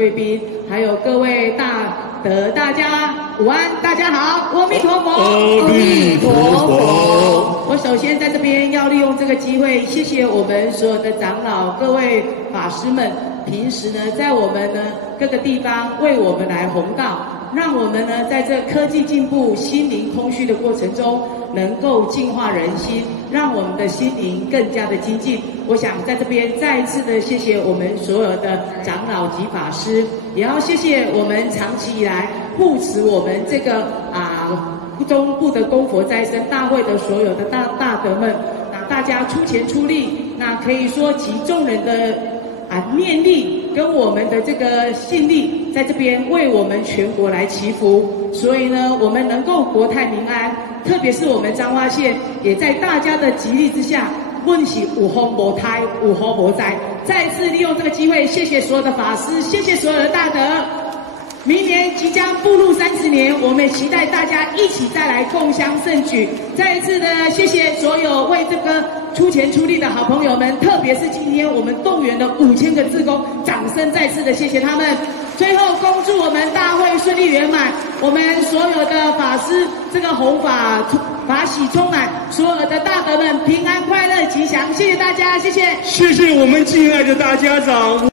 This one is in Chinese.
贵宾，还有各位大德，大家午安，大家好，阿弥陀佛，阿弥陀佛。我首先在这边要利用这个机会，谢谢我们所有的长老、各位法师们，平时呢在我们呢各个地方为我们来弘道，让我们呢在这科技进步、心灵空虚的过程中，能够净化人心，让我们的心灵更加的精进。我想在这边再一次的谢谢我们所有的长老及法师，也要谢谢我们长期以来护持我们这个中部的功佛斋生大会的所有的大德们，那大家出钱出力，那可以说集众人的念力跟我们的这个信力，在这边为我们全国来祈福。所以呢，我们能够国泰民安，特别是我们彰化县，也在大家的极力之下，问喜五洪无胎，五洪无灾。再次利用这个机会，谢谢所有的法师，谢谢所有的大德。明年即将步入30年，我们也期待大家一起再来共襄盛举。再一次的谢谢所有为这个出钱出力的好朋友们，特别是今天我们动员的5000个志工，掌声再次的谢谢他们。最后恭祝我们大会顺利圆满，我们所有的法师这个弘法法喜充满，所有的大德们平安快乐吉祥，谢谢大家，谢谢。谢谢我们敬爱的大家长。